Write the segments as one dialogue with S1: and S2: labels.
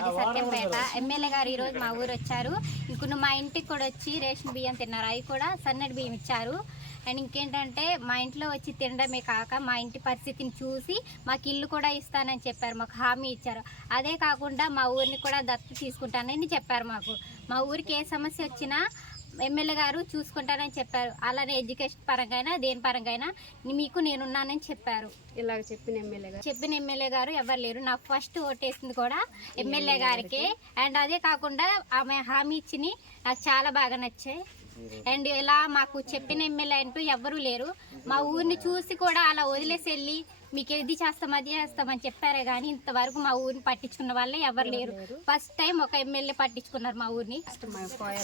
S1: మాది సత్యంపేట. ఎమ్మెల్యే గారు ఈరోజు మా ఊరు వచ్చారు. ఇంకొన్ని మా ఇంటికి కూడా వచ్చి రేషన్ బియ్యం తిన్నారు. అవి కూడా సన్నటి బియ్యం ఇచ్చారు. అండ్ ఇంకేంటంటే మా ఇంట్లో వచ్చి తినడమే కాక మా ఇంటి పరిస్థితిని చూసి మాకు ఇల్లు కూడా ఇస్తానని చెప్పారు. మాకు హామీ ఇచ్చారు. అదే కాకుండా మా ఊరిని కూడా దత్తు తీసుకుంటానని చెప్పారు మాకు. మా ఊరికి ఏ సమస్య వచ్చినా ఎమ్మెల్యే గారు చూసుకుంటానని చెప్పారు. అలానే ఎడ్యుకేషన్ పరంగా దేని పరంగా మీకు నేనున్నానని చెప్పారు.
S2: ఇలాగ చెప్పిన ఎమ్మెల్యే గారు.
S1: చెప్పిన ఎమ్మెల్యే గారు ఎవరు లేరు. నాకు ఫస్ట్ ఓటేసింది కూడా ఎమ్మెల్యే గారికి. అండ్ అదే కాకుండా ఆమె హామీ ఇచ్చిని నాకు చాలా బాగా నచ్చాయి. అండ్ ఇలా మాకు చెప్పిన ఎమ్మెల్యే అంటూ ఎవ్వరూ లేరు. మా ఊరిని చూసి కూడా అలా వదిలేసి వెళ్ళి మీకు ఇది చేస్తాం అది చేస్తామని చెప్పారే కానీ ఇంతవరకు మా ఊరిని పట్టించుకున్న వాళ్ళే ఎవరు లేరు. ఫస్ట్ టైం ఒక ఎమ్మెల్యే పట్టించుకున్నారు మా ఊరిని.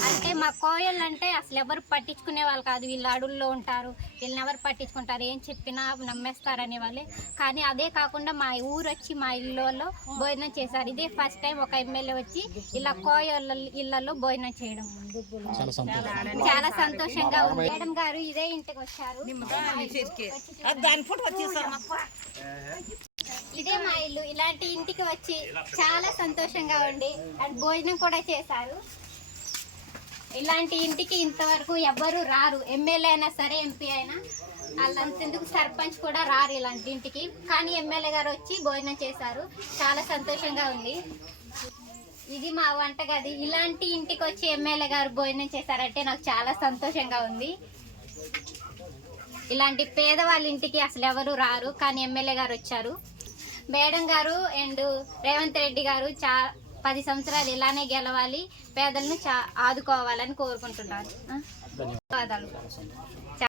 S1: అంటే మా కోయలు అంటే అసలు ఎవరు పట్టించుకునే వాళ్ళు కాదు. వీళ్ళు అడవుల్లో ఉంటారు. వీళ్ళని ఎవరు పట్టించుకుంటారు? ఏం చెప్పినా నమ్మేస్తారు అనే వాళ్ళే. కానీ అదే కాకుండా మా ఊరు వచ్చి మా ఇళ్ళలో భోజనం చేశారు. ఇదే ఫస్ట్ టైం ఒక ఎమ్మెల్యే వచ్చి ఇలా కోయల ఇళ్ళలో భోజనం చేయడం. చాలా సంతోషంగా ఉంది. మేడం గారు ఇదే ఇంటికి వచ్చారు.
S3: దాని ఫోటో వచ్చేసారు
S1: ఇదే మా ఇల్లు. ఇలాంటి ఇంటికి వచ్చి చాలా సంతోషంగా ఉండి అండ్ భోజనం కూడా చేశారు. ఇలాంటి ఇంటికి ఇంతవరకు ఎవ్వరు రారు. ఎమ్మెల్యే అయినా సరే ఎంపీ అయినా. వాళ్ళంతెందుకు సర్పంచ్ కూడా రారు ఇలాంటి ఇంటికి. కానీ ఎమ్మెల్యే గారు వచ్చి భోజనం చేశారు. చాలా సంతోషంగా ఉంది. ఇది మా వంటగది. ఇలాంటి ఇంటికి వచ్చి ఎమ్మెల్యే గారు భోజనం చేశారంటే నాకు చాలా సంతోషంగా ఉంది. ఇలాంటి పేదవాళ్ళ ఇంటికి అసలు ఎవరు రారు కానీ ఎమ్మెల్యే గారు వచ్చారు. మేడం గారు అండ్ రేవంత్ రెడ్డి గారు చా పది సంవత్సరాలు ఇలానే గెలవాలి పేదలను చా ఆదుకోవాలని కోరుకుంటున్నారు? ధన్యవాదాలు.